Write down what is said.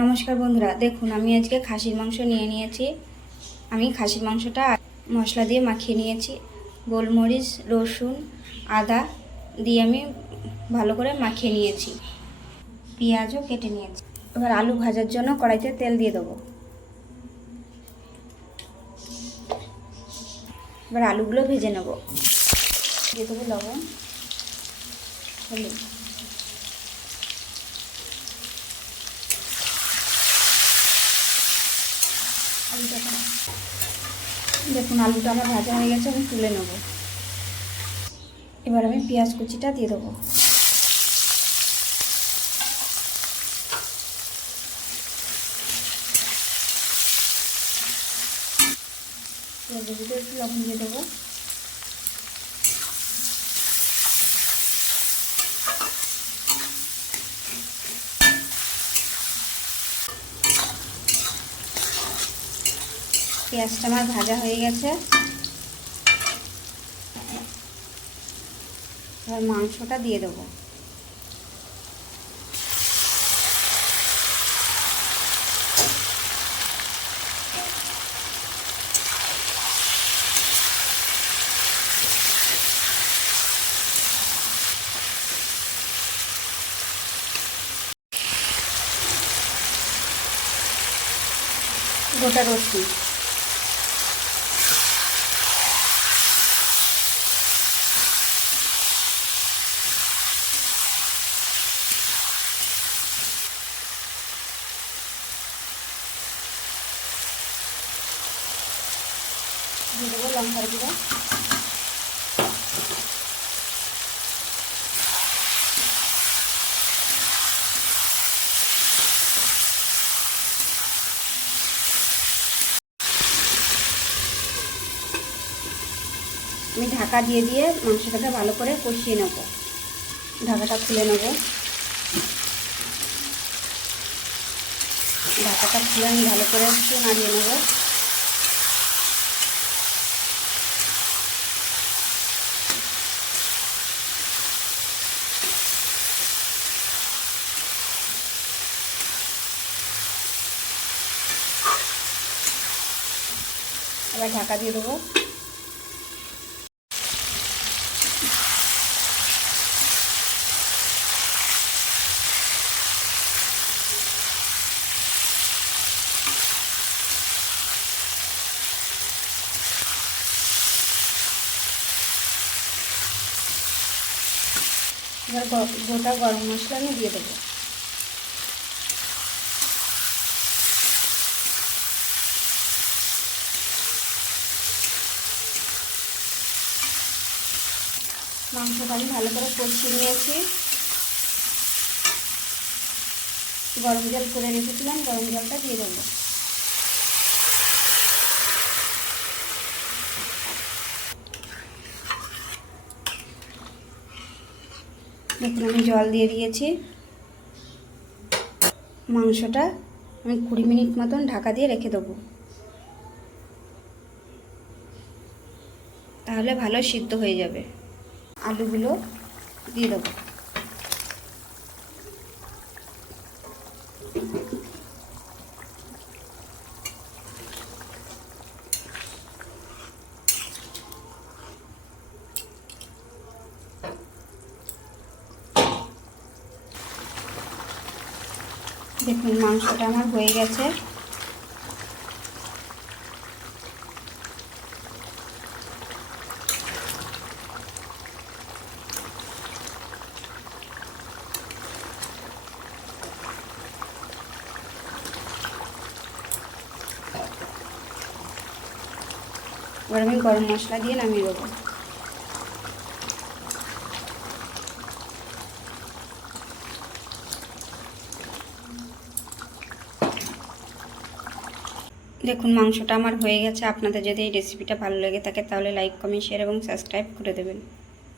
নমস্কার বন্ধুরা, দেখুন আমি আজকে খাসির মাংস নিয়ে নিয়েছি। আমি খাসির মাংসটা মশলা দিয়ে মাখিয়ে নিয়েছি। গোলমরিচ, রসুন, আদা দিয়ে আমি ভালো করে মাখিয়ে নিয়েছি। পেঁয়াজও কেটে নিয়েছি। এবার আলু ভাজার জন্য কড়াইতে তেল দিয়ে দেবো। এবার আলুগুলো ভেজে নেব। দিয়ে দেবো লবণ, হলুদ। দেখুন আলুটা আমার ভাজা হয়ে গেছে, আমি তুলে নেব। এবার আমি পেঁয়াজ কুচিটা দিয়ে দেবো। পেঁয়াজের ভিতরে একটু লবণ দিয়ে দেবো। পেঁয়াজটা আমার ভাজা হয়ে গেছে। এবার মাংসটা দিয়ে দেবো। গোটা রসুন, দিয়ে দেবো লঙ্কার গুঁড়ো, আমি ঢাকা দিয়ে দিয়ে মাংসটাকে ভালো করে কষিয়ে নেব। ঢাকাটা খুলে নেব। ঢাকাটা খুলে আমি ভালো করে একটু নাড়িয়ে নেব। এবার ঢাকা দিয়ে দেবো। এবার গোটা গরম মশলা আমি দিয়ে দেবো। মাংসটা আমি ভালো করে কষিয়ে নিয়েছি। গরম জল করে রেখেছিলাম, গরম জলটা দিয়ে দেবো। দেখুন আমি জল দিয়ে দিয়েছি। মাংসটা আমি 20 মিনিট মতন ঢাকা দিয়ে রেখে দেবো, তাহলে ভালো সিদ্ধ হয়ে যাবে। আলুগুলো দিয়ে দেবো। দেখুন মাংসটা আমার হয়ে গেছে। এবার আমি গরম মশলা দিয়ে নামিয়ে দেবো। দেখুন মাংসটা আমার হয়ে গেছে। আপনাদের যদি এই রেসিপিটা ভালো লেগে থাকে তাহলে লাইক, কমেন্ট, শেয়ার এবং সাবস্ক্রাইব করে দেবেন।